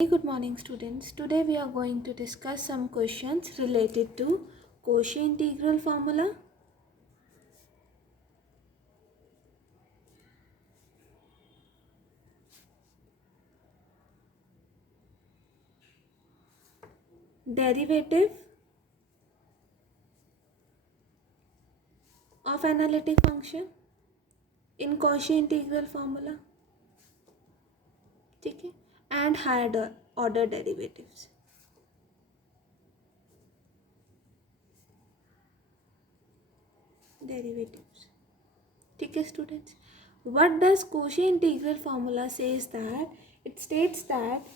Good morning students. Today we are going to discuss some questions related to Cauchy integral formula. Derivative of analytic function in Cauchy integral formula. ठीक है, and higher order derivatives. ठीक है students. What does Cauchy integral formula says that? It states that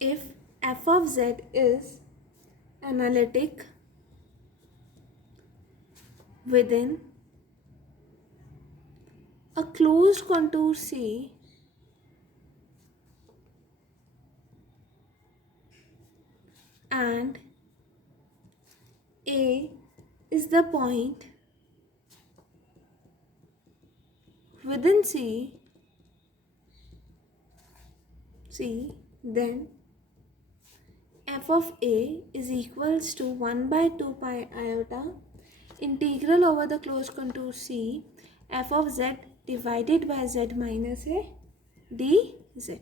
if f of z is analytic within a closed contour C and A is the point within C, then f of A is equals to 1 by 2 pi iota integral over the closed contour C f of z divided by z minus a dz.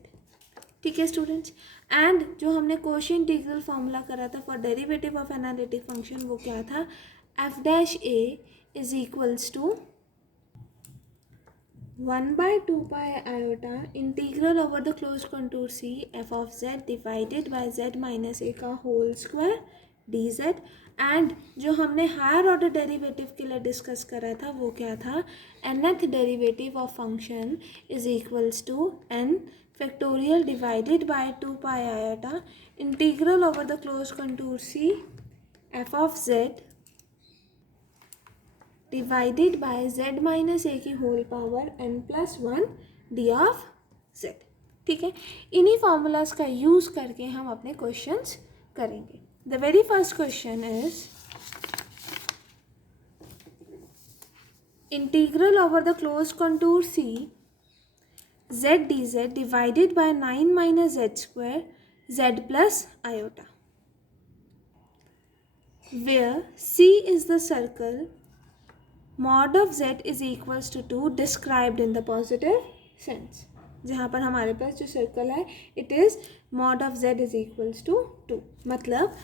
ठीक है students. And जो हमने Cauchy integral formula करा था for derivative of analytic function वो क्या था? F dash A is equals to 1 by 2 pi iota integral over the close contour C F of Z divided by Z minus A का whole square D Z. And जो हमने higher order derivative के लिए discuss करा था वो क्या था? nth derivative of function is equals to n factorial divided by 2 pi iota integral over the closed contour C f of z divided by z minus a की whole power n plus 1 d of z. ठीक है, इन्हीं formulas का use करके हम अपने questions करेंगे. The very first question is integral over the closed contour C z dz divided by 9 minus z square z plus iota, where C is the circle mod of z is equals to 2 described in the positive sense. जहाँ पर हमारे पास जो circle है it is mod of z is equals to 2. मतलब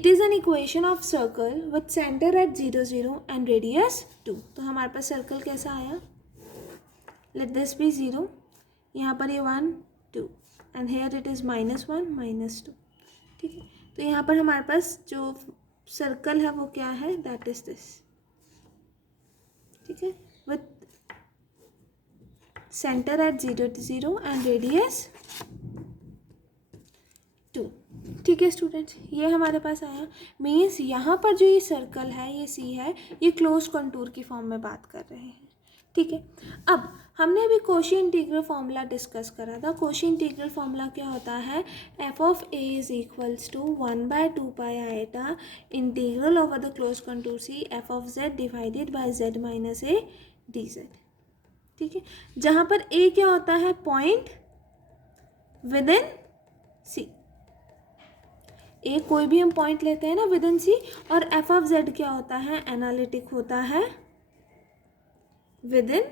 it is an equation of circle with center at 0 0 and radius 2. तो हमारे पास circle कैसा आया? Let this be 0. यहाँ पर ये 1 2 and here it is -1 -2. ठीक है, तो यहाँ पर हमारे पास जो सर्कल है वो क्या है? That is this. ठीक है, with center at 0 0 and radius 2. ठीक है स्टूडेंट्स, ये हमारे पास आया. मीन्स यहाँ पर जो ये सर्कल है ये सी है, ये क्लोज कंटूर की फॉर्म में बात कर रहे हैं. ठीक है, अब हमने अभी Cauchy इंटीग्रल फॉर्मूला डिस्कस करा था. Cauchy इंटीग्रल फॉर्मूला क्या होता है? F of A is equals to 1 by 2 pi iota integral over the close contour C F of Z divided by Z minus A D Z. ठीक है, जहाँ पर ए क्या होता है? पॉइंट विद इन सी. ए कोई भी हम पॉइंट लेते हैं ना विद इन सी. और एफ ऑफ जेड क्या होता है? एनालिटिक होता है within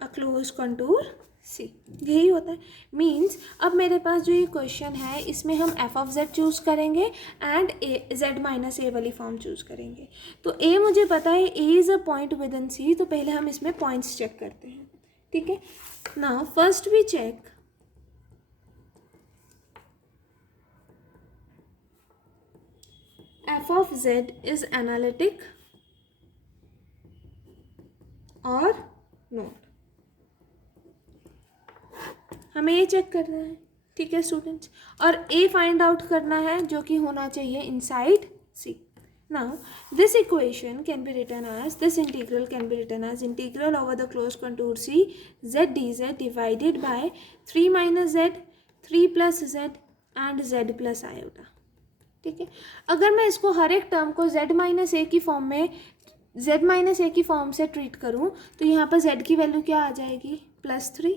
a closed contour C. यही होता है. मीन्स अब मेरे पास जो ये क्वेश्चन है इसमें हम f ऑफ z चूज़ करेंगे एंड ए z माइनस ए वाली फॉर्म चूज़ करेंगे. तो a मुझे पता है a is a point with in C. तो पहले हम इसमें पॉइंट्स चेक करते हैं. ठीक है, now first we check f of z is analytic or not. हमें ये चेक करना है. ठीक है स्टूडेंट्स, और a फाइंड आउट करना है जो कि होना चाहिए inside c. Now this equation can be written as, this integral can be written as integral over the close contour c z dz divided by 3 minus z 3 plus z and z plus iota. ठीक है, अगर मैं इसको हर एक term को z minus A की form में z minus A की फॉर्म से ट्रीट करूँ तो यहाँ पर z की वैल्यू क्या आ जाएगी, +3,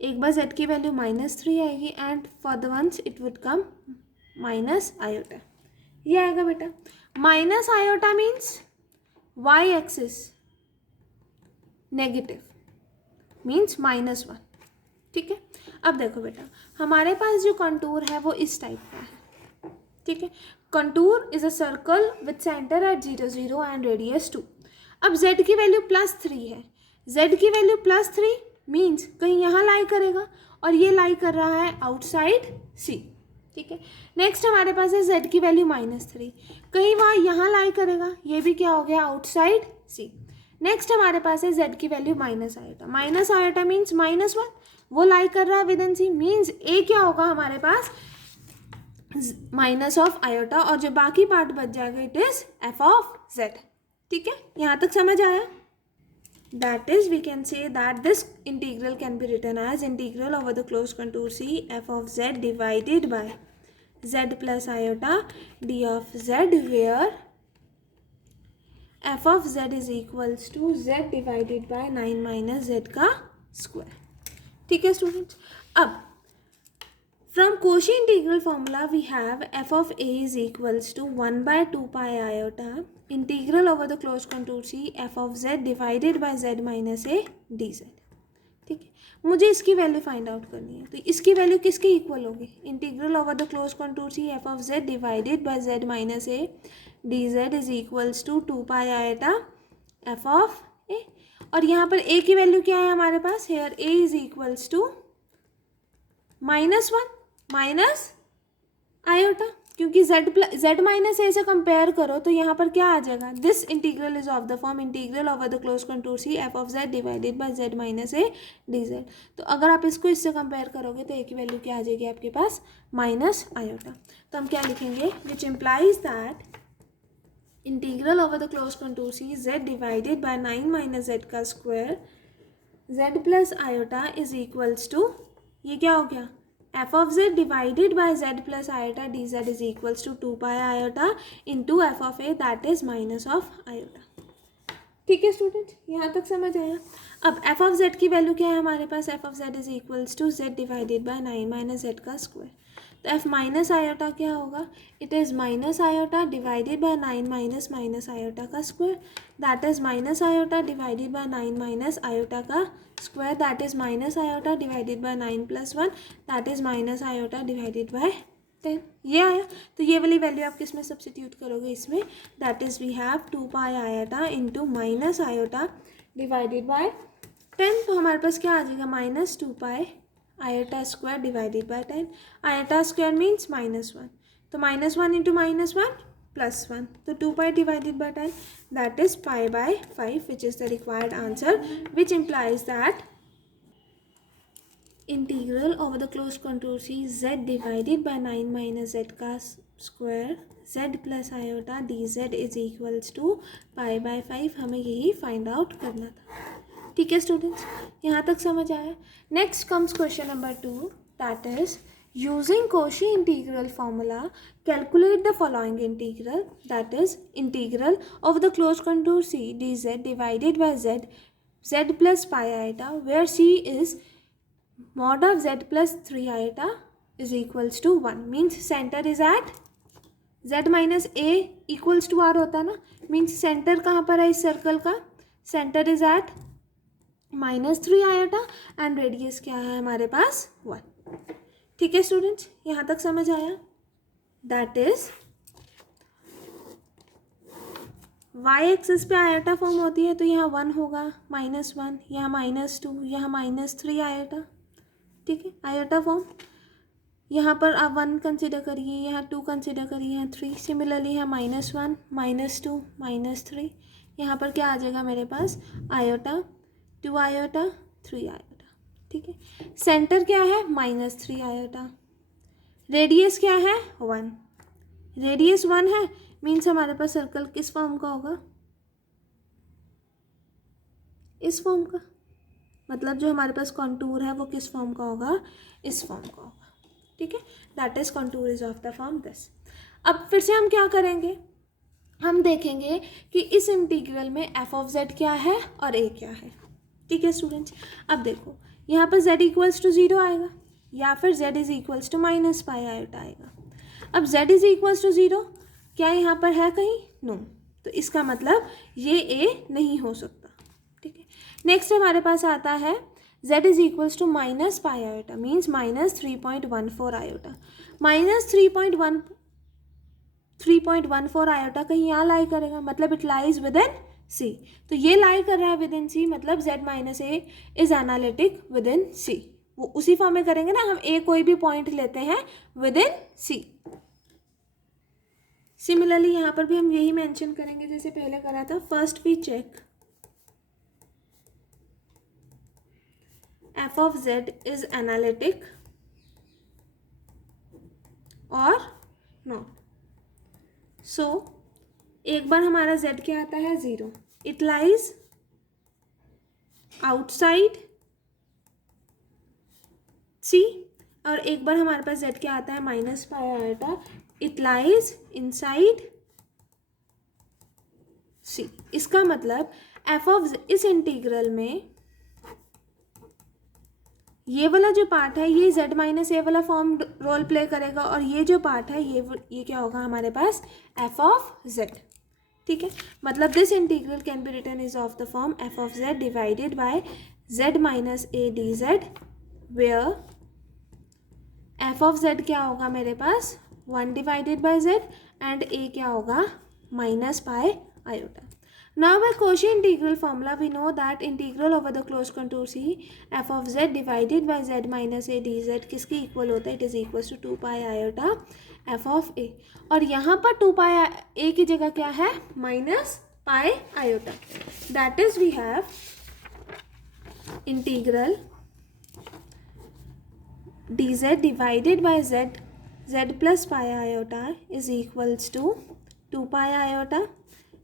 एक बार z की वैल्यू -3 आएगी and for the ones it would come minus iota, ये आएगा बेटा। Minus iota means y axis negative means -1, ठीक है। अब देखो बेटा हमारे पास जो कंटूर है वो इस टाइप का है, ठीक है। Contour is a circle with centre at 0 0 and radius 2। अब z की वैल्यू +3 है, z की वैल्यू +3 मीन्स कहीं यहाँ लाई करेगा और ये लाई कर रहा है आउटसाइड c, ठीक है। नेक्स्ट हमारे पास है z की वैल्यू -3, कहीं वहाँ यहाँ लाई करेगा, ये भी क्या हो गया आउटसाइड c। नेक्स्ट हमारे पास है z की वैल्यू माइनस आयोटा मीन्स -1, वो लाई कर रहा है within C means a क्या होगा हमारे पास माइनस ऑफ आयोटा और जो बाकी पार्ट बच जाएगा it is f of z, ठीक है। यहाँ तक समझ आया। That is, we can say that this integral can be written as integral over the closed contour C f of z divided by z plus iota d of z, where f of z is equals to z divided by 9 minus z का square, ठीक है students. अब from Cauchy integral formula we have f of a is equals to 1 by 2 pi iota integral over the closed contour C f of z divided by z minus a dz, ठीक है। मुझे इसकी value find out करनी है, तो इसकी value किसके equal होगी, integral over the close contour C F of z divided by z minus A dz is equals to 2 pi iota f of a, और यहाँ पर a की वैल्यू क्या है हमारे पास, here a is equals to -1 minus iota, क्योंकि z minus A से कंपेयर करो तो यहाँ पर क्या आ जाएगा, this integral is of the form integral over the close contour C F of z divided by z minus A dz। तो अगर आप इसको इससे कंपेयर करोगे तो ए की वैल्यू क्या आ जाएगी आपके पास माइनस आयोटा। तो हम क्या लिखेंगे, which implies that integral over the close contour C z divided by 9 minus z का square z plus iota is equals to, ये क्या हो गया, f of z divided by z plus iota dz is equals to 2 pi iota into f of a that is minus of iota, ठीक है student, यहाँ तक समझ आया। अब f of z की वैल्यू क्या है हमारे पास, f of z is equals to z divided by 9 minus z का स्क्वायर, तो f माइनस आयोटा क्या होगा, it is minus iota divided by 9 minus minus iota का square that is minus iota divided by 9 minus iota का square that is minus iota divided by 9 plus 1 that is minus iota divided by 10, ये आया। तो ये वाली value आप किस में सब्सटीट्यूट करोगे, इसमें that is we have 2 pi iota into minus iota divided by 10, तो हमारे पास क्या आ जाएगा minus 2 pi iota square divided by 10, iota square means -1, तो -1 इंटू -1 +1, तो 2 pi divided by 10 that is pi by 5 which is the required answer, which implies that integral over the close contour C z divided by 9 minus z का square z plus iota dz is equals to pi by 5, हमें यही find out करना था, ठीक है students, यहाँ तक समझ आया। Next comes question number 2 that is using Cauchy integral formula calculate the following integral that is integral of the close contour c dz divided by z plus pi iota where c is mod of z plus 3 iota is equals to 1 means center is at z minus a equals to r होता है ना, means center कहाँ पर है इस circle का, center is at -3 iota and radius क्या है हमारे पास 1, ठीक है स्टूडेंट्स, यहाँ तक समझ आया। दैट इज y एक्सिस पे आयोटा फॉर्म होती है तो यहाँ 1 होगा, -1, यहाँ -2, यहाँ -3 आयोटा, ठीक है, आयोटा फॉर्म। यहाँ पर आप 1 कंसिडर करिए, यहाँ 2 कंसिडर करिए, यहाँ 3, सिमिलरली यहाँ -1 -2 -3, यहाँ पर क्या आ जाएगा मेरे पास आयोटा 2 आयोटा 3 आयोटा, ठीक है। सेंटर क्या है -3 आयोटा, रेडियस क्या है 1, रेडियस 1 है मीन्स हमारे पास सर्कल किस फॉर्म का होगा, इस फॉर्म का, मतलब जो हमारे पास कॉन्टूर है वो किस फॉर्म का होगा, इस फॉर्म का होगा, ठीक है। That is contour is of the form this. अब फिर से हम क्या करेंगे, हम देखेंगे कि इस इंटीग्रल में एफ ऑफ जेड क्या है और ए क्या है। ठीक है स्टूडेंट्स, अब देखो यहाँ पर z इक्वल्स टू 0 आएगा या फिर z is equals to minus pi iota आएगा। अब z इज इक्वल्स टू 0 क्या यहाँ पर है कहीं? नो, तो इसका मतलब ये a नहीं हो सकता। ठीक है, नेक्स्ट हमारे पास आता है z is equals to minus pi iota, means minus 3.14 iota. Minus 3.14 iota कहीं यहाँ लाई करेगा, मतलब इट लाइज विद इन सी। तो ये लाई कर रहा है विद इन सी, मतलब z minus A is analytic within C. वो उसी फॉर्म में करेंगे ना, हम ए कोई भी पॉइंट लेते हैं विद इन सी। सिमिलरली यहाँ पर भी हम यही मेंशन करेंगे जैसे पहले करा था। First we check f of z is analytic और नॉट। सो एक बार हमारा z क्या आता है? 0, इट लाइज आउटसाइड सी। और एक बार हमारे पास z क्या आता है? Minus pi iota, it lies inside c. इसका मतलब एफ ऑफ इस इंटीग्रल में ये वाला जो पार्ट है ये z माइनस ए वाला फॉर्म रोल प्ले करेगा, और ये जो पार्ट है ये क्या होगा हमारे पास? F of z। ठीक है, मतलब this integral can be written is of the form f of z divided by z minus A D z, where f of z क्या होगा मेरे पास? 1 divided by z and a क्या होगा? Minus pi iota. Now by Cauchy integral formula we know that integral over the closed contour C f of z divided by z minus a dz किसके equal होता है? It is equals to 2 pi iota f of a। और यहाँ पर 2 pi a की जगह क्या है? Minus pi iota. That is we have integral dz divided by z plus pi iota is equals to 2 pi iota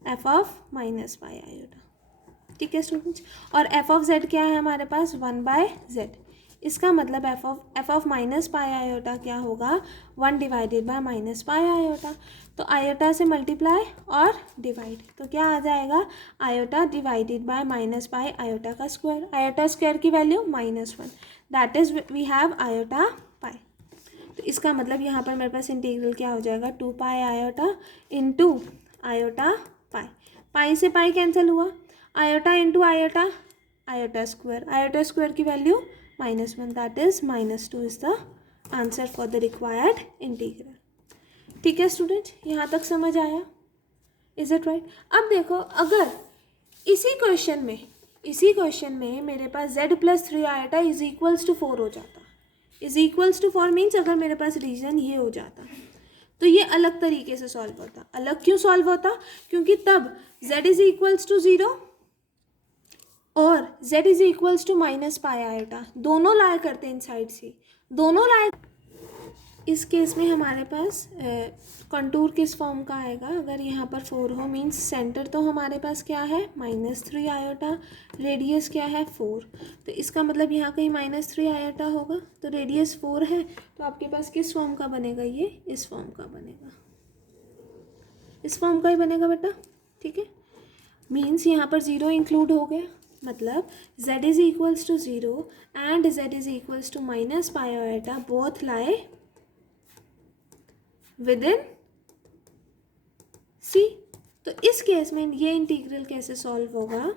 F of minus pi iota. ठीक है students, और एफ ऑफ जेड क्या है हमारे पास? 1 बाय जेड। इसका मतलब f of minus pi iota क्या होगा? 1 divided by minus pi iota. तो आयोटा से मल्टीप्लाई और डिवाइड, तो क्या आ जाएगा? Iota divided by minus pi iota का स्क्वायर। आयोटा स्क्वायर की value -1, that is we have iota pi. तो इसका मतलब यहाँ पर मेरे पास इंटीग्रल क्या हो जाएगा? 2 pi iota into iota pi. Pi से पाई कैंसिल हुआ, iota into iota, iota square की value -1, that is -2 is the answer for the required integral. ठीक है स्टूडेंट, यहाँ तक समझ आया? Is it right? अब देखो, अगर इसी क्वेश्चन में मेरे पास z plus 3 iota is equals to 4 हो जाता, इज इक्वल्स टू 4 मीन्स अगर मेरे पास रीजन ये हो जाता तो ये अलग तरीके से सॉल्व होता। अलग क्यों सॉल्व होता? क्योंकि तब z इज इक्वल्स टू 0 और z is equals to minus pi iota, दोनों लाया करते हैं इनसाइड से, दोनों लाया। इस केस में हमारे पास कंटूर किस फॉर्म का आएगा? अगर यहाँ पर 4 हो मीन्स सेंटर तो हमारे पास क्या है? -3 आयोटा, रेडियस क्या है? 4। तो इसका मतलब यहाँ कहीं -3 आयोटा होगा, तो रेडियस 4 है, तो आपके पास किस फॉर्म का बनेगा? ये इस फॉर्म का बनेगा, इस फॉर्म का ही बनेगा बेटा। ठीक है, मीन्स यहाँ पर 0 इंक्लूड हो गया, मतलब z is equals to 0 and z is equals to minus pi iota, both lie within सी। तो इस केस में ये इंटीग्रल कैसे सॉल्व होगा?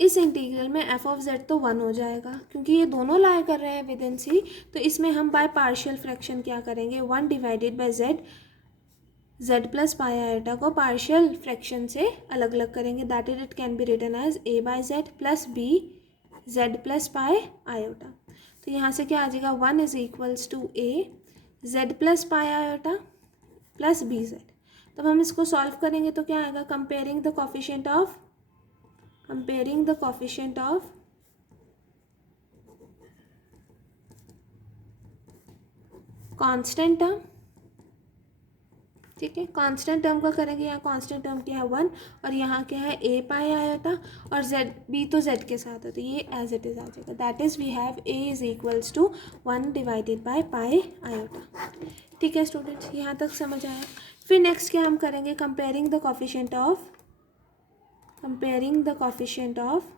इस इंटीग्रल में एफ ऑफ जेड तो 1 हो जाएगा, क्योंकि ये दोनों लाया कर रहे हैं विद इन सी, तो इसमें हम बाय पार्शियल फ्रैक्शन क्या करेंगे? 1 divided by z plus pi iota को पार्शियल फ्रैक्शन से अलग अलग करेंगे, that is it can be written as a by z plus b z plus pi iota. तो यहाँ से क्या आ जाएगा? 1 is equals to a z plus pi iota plus b z. तब हम इसको सॉल्व करेंगे तो क्या आएगा? Comparing the coefficient of constant term. ठीक है। कांस्टेंट टर्म का करेंगे, यहाँ कांस्टेंट टर्म क्या है 1 और यहाँ क्या है a पाई आयोटा और z b तो z के साथ है तो ये एज इट इज़ आ जाएगा। That is we have a is equals to 1 divided by pi iota. ठीक है स्टूडेंट्स, यहाँ तक समझ आया। फिर नेक्स्ट क्या हम करेंगे, comparing the coefficient of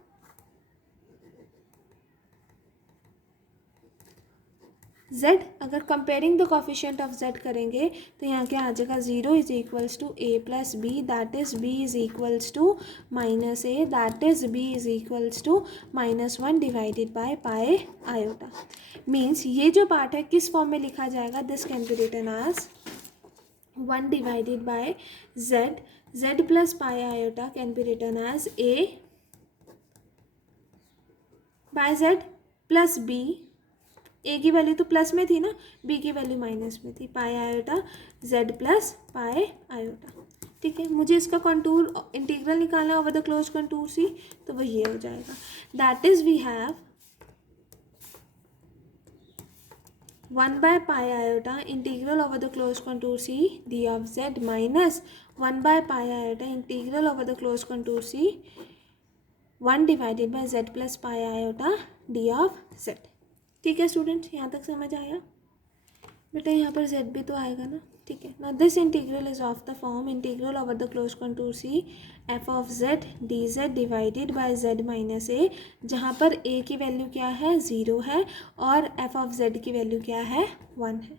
z। अगर comparing the coefficient of z करेंगे तो यहाँ क्या आ जाएगा, 0 is equals to a plus b, that is b is equals to minus a, that is b is equals to -1 divided by pi iota. Means ये जो part है किस फॉर्म में लिखा जाएगा, this can be written as 1 divided by z plus pi iota can be written as a by z plus b, a की value तो plus में थी ना, बी की वैल्यू माइनस में थी, pi iota z plus pi iota. ठीक है, मुझे इसका कंटूर इंटीग्रल निकालना over the close contour c, तो वो ये हो जाएगा। That is we have 1 by pi iota integral over the close contour c d of z minus 1 by pi iota integral over the close contour c 1 divided by z plus pi iota d of z. ठीक है students, यहाँ तक समझ आया बेटा, यहाँ पर z भी तो आएगा ना। ठीक है, ना this integral is of the form integral over the close contour c f of z d z divided by z minus a, जहाँ पर a की वैल्यू क्या है 0 है और f ऑफ z की वैल्यू क्या है 1 है।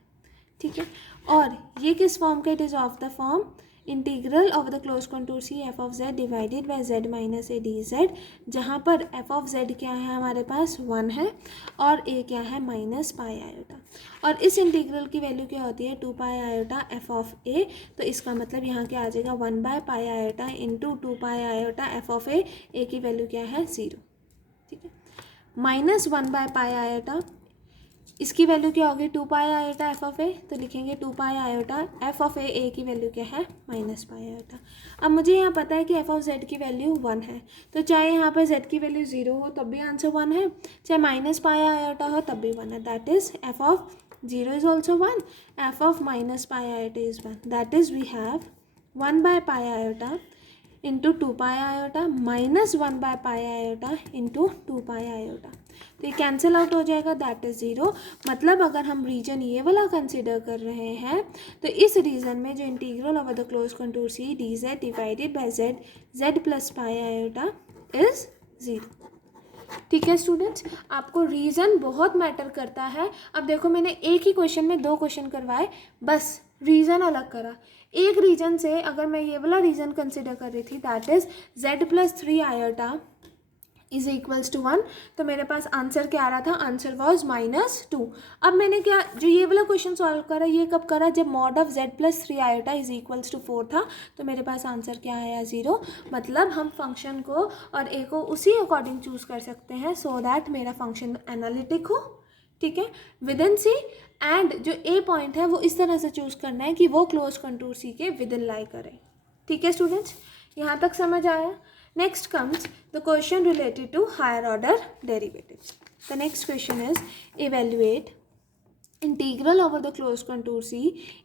ठीक है, और ये किस फॉर्म का, it is of the form integral of the close contour C F of Z divided by Z minus A D z, जहाँ पर एफ ऑफ जेड क्या है हमारे पास 1 है और ए क्या है माइनस पाई आयोटा, और इस इंटीग्रल की वैल्यू क्या होती है 2 pi iota F of A. तो इसका मतलब यहाँ क्या आ जाएगा 1 by pi iota into 2 pi iota F of A की वैल्यू क्या है 0। ठीक है, माइनस 1 बाय पाई आयोटा, इसकी वैल्यू क्या होगी 2 pi iota F of A, तो लिखेंगे 2 pi iota F of A की वैल्यू क्या है माइनस पाई आयोटा। अब मुझे यहाँ पता है कि एफ ऑफ जेड की वैल्यू 1 है, तो चाहे यहाँ पर जेड की वैल्यू 0 हो तब भी आंसर 1 है, चाहे माइनस पाई आयोटा हो तब भी 1 है। That is f of 0 is also 1, f of minus pi iota is 1। That is we have 1 by pi iota into 2 pi iota minus 1 by pi iota into 2 pi iota, तो ये cancel out हो जाएगा, that is 0। मतलब अगर हम reason ये वाला consider कर रहे हैं तो इस रीजन में जो integral over the close contour c d z divided by z z plus pi iota is 0। ठीक है स्टूडेंट्स, आपको रीज़न बहुत मैटर करता है। अब देखो मैंने एक ही क्वेश्चन में 2 क्वेश्चन करवाए, बस रीज़न अलग करा। एक रीजन से अगर मैं ये वाला रीजन कंसिडर कर रही थी that is z plus 3 iota is equals to 1, तो मेरे पास आंसर क्या आ रहा था, आंसर वॉज -2। अब मैंने क्या जो ये वाला क्वेश्चन सॉल्व करा, ये कब करा, जब mod of z plus 3 iota is equals to 4 था, तो मेरे पास आंसर क्या आया 0। मतलब हम फंक्शन को और a को उसी अकॉर्डिंग चूज़ कर सकते हैं सो दैट मेरा फंक्शन एनालिटिक हो। ठीक है, विद इन सी एंड जो a पॉइंट है वो इस तरह से चूज़ करना है कि वो क्लोज कंटूर सी के विद इन लाई करे। ठीक है स्टूडेंट्स, यहाँ तक समझ आया। Next comes the question related to higher order derivatives. The next question is evaluate integral over the closed contour C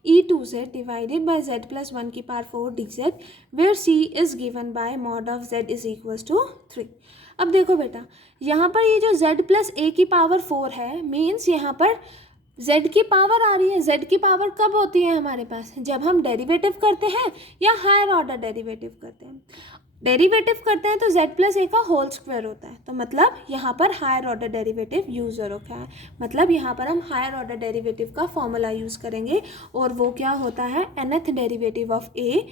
e to z divided by z plus 1 की power 4 dz where c is given by mod of z is equals to 3। अब देखो बेटा, यहाँ पर ये जो z plus a की power 4 है मीन्स यहाँ पर z की पावर आ रही है। z की पावर कब होती है हमारे पास, जब हम डेरिवेटिव करते हैं या हायर ऑर्डर डेरिवेटिव करते हैं। डेरिवेटिव करते हैं तो z प्लस ए का होल स्क्वायर होता है, तो मतलब यहाँ पर हायर ऑर्डर डेरिवेटिव यूज़ हो रखा है। मतलब यहाँ पर हम हायर ऑर्डर डेरिवेटिव का फॉर्मूला यूज़ करेंगे और वो क्या होता है nth derivative of a,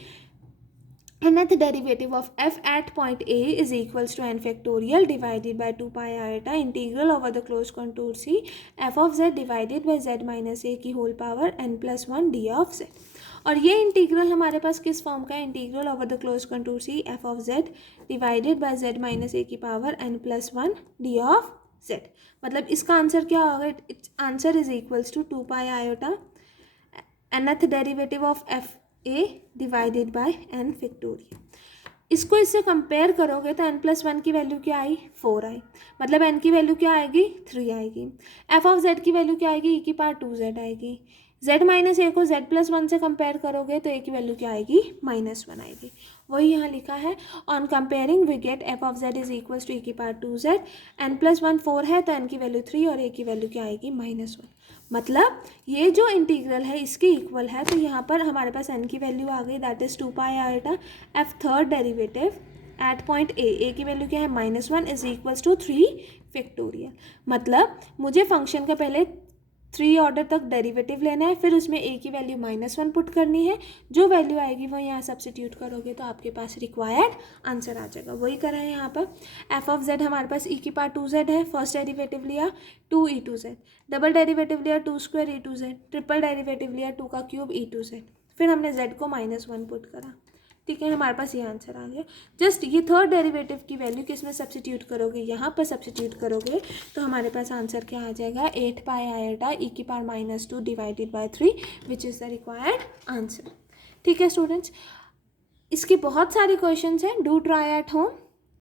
nth derivative of f at point a is equals to n factorial divided by 2 pi iota integral over the close contour c f of z divided by z minus a की whole power n plus 1 d of z। और ये integral हमारे पास किस form का है, integral over the close contour C F of Z divided by Z minus A की power n plus 1 D of Z. मतलब इसका आंसर क्या होगा, it's answer is equals to 2 pi iota nth derivative of F A divided by n factorial. इसको इससे compare करोगे तो n plus 1 की वैल्यू क्या आई 4 आई, मतलब n की वैल्यू क्या आएगी 3 आएगी। एफ ऑफ जेड की वैल्यू क्या आएगी e की पावर 2z आएगी, z माइनस ए को z प्लस वन से कंपेयर करोगे तो a की वैल्यू क्या आएगी, -1 आएगी। वही यहाँ लिखा है, on comparing we get f of z is equals to e की पावर 2z, n प्लस 1 4 है तो n की वैल्यू 3 और a की वैल्यू क्या आएगी, -1। मतलब ये जो इंटीग्रल है इसके इक्वल है, तो यहाँ पर हमारे पास n की वैल्यू आ गई, that is 2 pi iota f third derivative eight point A की वैल्यू क्या है, -1 इज इक्वल्स टू 3 फैक्टोरियल। मतलब मुझे फंक्शन का पहले 3 ऑर्डर तक डेरिवेटिव लेना है, फिर उसमें a की वैल्यू -1 पुट करनी है, जो वैल्यू आएगी वो यहाँ सब्सिट्यूट करोगे तो आपके पास रिक्वायर्ड आंसर आ जाएगा। वही करा है यहाँ पर। f ऑफ z हमारे पास e की पावर 2z है, फर्स्ट डेरिवेटिव लिया 2e2z, डबल डेरिवेटिव लिया 2 स्क्वायर e2z, ट्रिपल डेरिवेटिव लिया 2 का क्यूब e2z, फिर हमने z को -1 पुट करा। ठीक है, हमारे पास ये आंसर आ गया। जस्ट ये थर्ड डेरिवेटिव की वैल्यू किस में सब्सिट्यूट करोगे, यहाँ पर सब्सिट्यूट करोगे तो हमारे पास आंसर क्या आ जाएगा, 8 पाई आयोटा e की power -2 divided by 3 which is the required answer. ठीक है स्टूडेंट्स, इसके बहुत सारे क्वेश्चंस हैं, डू ट्राई एट होम।